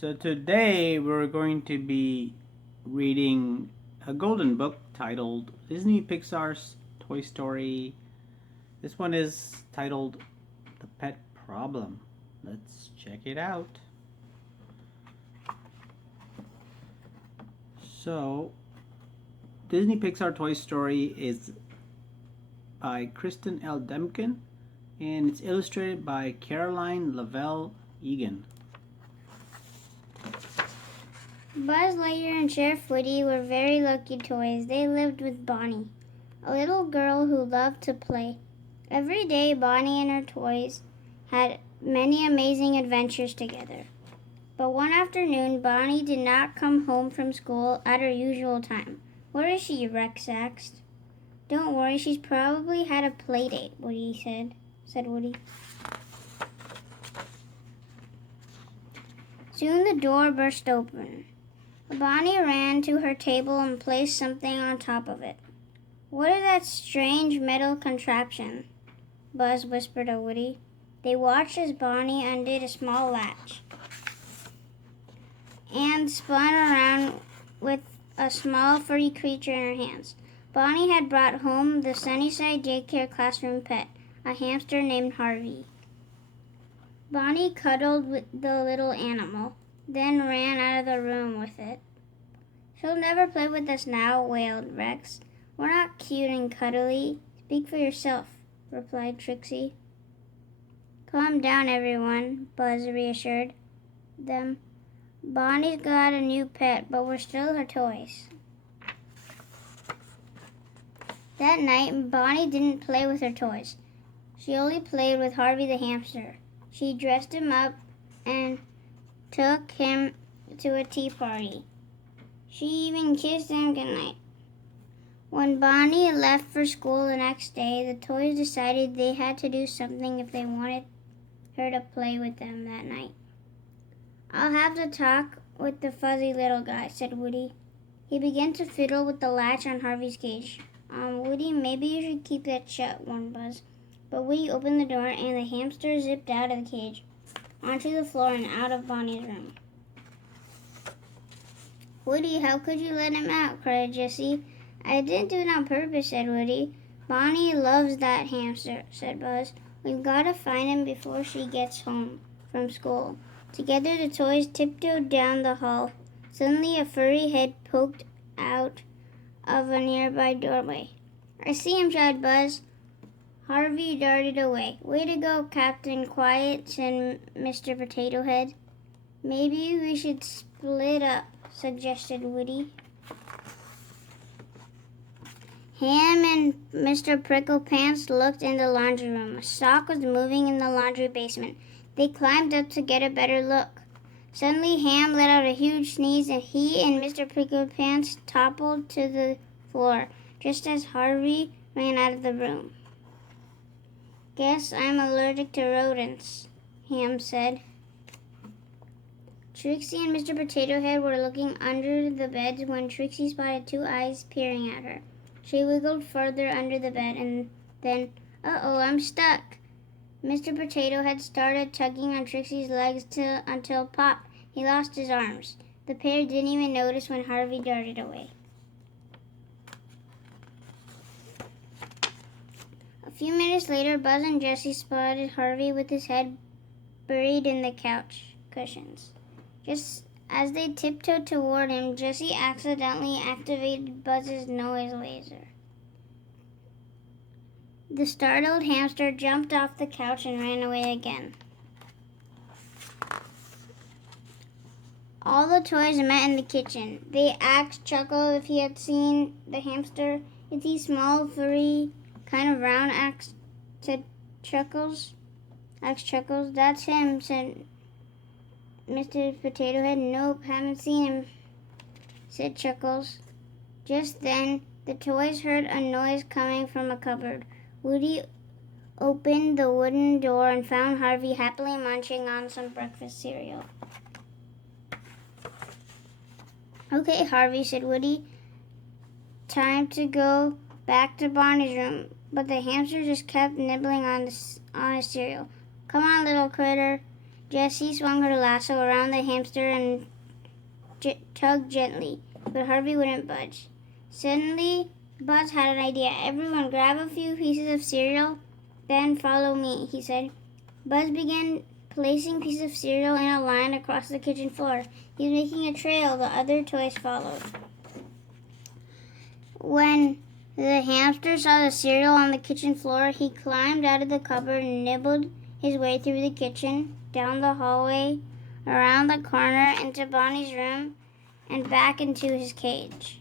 So today we're going to be reading a golden book titled Disney Pixar's Toy Story. This one is titled The Pet Problem. Let's check it out. So, Disney Pixar Toy Story is by Kristen L. Depken and it's illustrated by Lavelle Egan. Buzz Lightyear and Sheriff Woody were very lucky toys. They lived with Bonnie, a little girl who loved to play. Every day, Bonnie and her toys had many amazing adventures together. But one afternoon, Bonnie did not come home from school at her usual time. "Where is she?" Rex asked. "Don't worry, she's probably had a play date," Woody said Woody. Soon the door burst open. Bonnie ran to her table and placed something on top of it. "What is that strange metal contraption?" Buzz whispered to Woody. They watched as Bonnie undid a small latch and spun around with a small furry creature in her hands. Bonnie had brought home the Sunnyside daycare classroom pet, a hamster named Harvey. Bonnie cuddled with the little animal, then ran out of the room with it. "She'll never play with us now," wailed Rex. "We're not cute and cuddly." "Speak for yourself," replied Trixie. "Calm down, everyone," Buzz reassured them. "Bonnie's got a new pet, but we're still her toys." That night, Bonnie didn't play with her toys. She only played with Harvey the hamster. She dressed him up and took him to a tea party. She even kissed him goodnight. When Bonnie left for school the next day, the toys decided they had to do something if they wanted her to play with them that night. "I'll have to talk with the fuzzy little guy," said Woody. He began to fiddle with the latch on Harvey's cage. Woody, maybe you should keep that shut," warned Buzz. But Woody opened the door and the hamster zipped out of the cage, onto the floor and out of Bonnie's room. "Woody, how could you let him out?" cried Jessie. "I didn't do it on purpose," said Woody. "Bonnie loves that hamster," said Buzz. "We've got to find him before she gets home from school." Together the toys tiptoed down the hall. Suddenly a furry head poked out of a nearby doorway. "I see him!" shouted Buzz. Harvey darted away. "Way to go, Captain Quiet," said Mr. Potato Head. "Maybe we should split up," suggested Woody. Ham and Mr. Pricklepants looked in the laundry room. A sock was moving in the laundry basement. They climbed up to get a better look. Suddenly Ham let out a huge sneeze and he and Mr. Pricklepants toppled to the floor, just as Harvey ran out of the room. "Guess I'm allergic to rodents," Ham said. Trixie and Mr. Potato Head were looking under the beds when Trixie spotted two eyes peering at her. She wiggled further under the bed and then, "Uh-oh, I'm stuck." Mr. Potato Head started tugging on Trixie's legs until pop, he lost his arms. The pair didn't even notice when Harvey darted away. A few minutes later, Buzz and Jessie spotted Harvey with his head buried in the couch cushions. Just as they tiptoed toward him, Jessie accidentally activated Buzz's noise laser. The startled hamster jumped off the couch and ran away again. All the toys met in the kitchen. They asked Chuckle if he had seen the hamster. "Is he small, furry, kind of round?" asked Chuckles. "That's him," said Mr. Potato Head. "Nope, haven't seen him," said Chuckles. Just then, the toys heard a noise coming from a cupboard. Woody opened the wooden door and found Harvey happily munching on some breakfast cereal. "Okay, Harvey," said Woody. "Time to go back to Bonnie's room." But the hamster just kept nibbling on his cereal. "Come on, little critter. Jessie swung her lasso around the hamster and tugged gently, but Harvey wouldn't budge. Suddenly, Buzz had an idea. Everyone grab a few pieces of cereal, then follow me, he said. Buzz began placing pieces of cereal in a line across the kitchen floor. He was making a trail. The other toys followed. When the hamster saw the cereal on the kitchen floor, he climbed out of the cupboard and nibbled his way through the kitchen, down the hallway, around the corner, into Bonnie's room, and back into his cage.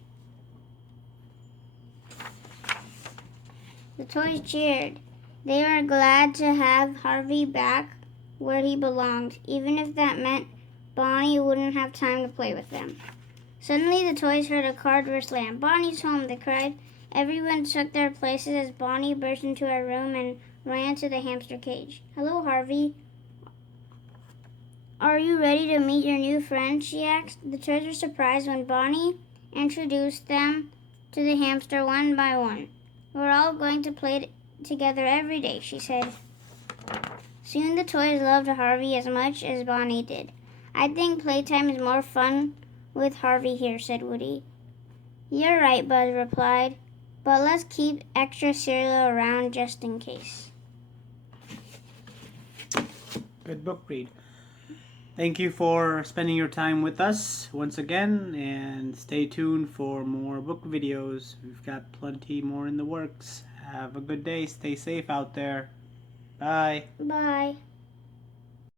The toys cheered. They were glad to have Harvey back where he belonged, even if that meant Bonnie wouldn't have time to play with them. Suddenly, the toys heard a car door slam. "Bonnie's home," they cried. Everyone took their places as Bonnie burst into her room and ran to the hamster cage. "Hello, Harvey. Are you ready to meet your new friend?" she asked. The toys were surprised when Bonnie introduced them to the hamster one by one. "We're all going to play together every day," she said. Soon the toys loved Harvey as much as Bonnie did. "I think playtime is more fun with Harvey here," said Woody. "You're right," Buzz replied, "but let's keep extra cereal around just in case." Good book read. Thank you for spending your time with us once again, and stay tuned for more book videos. We've got plenty more in the works. Have a good day. Stay safe out there. Bye. Bye.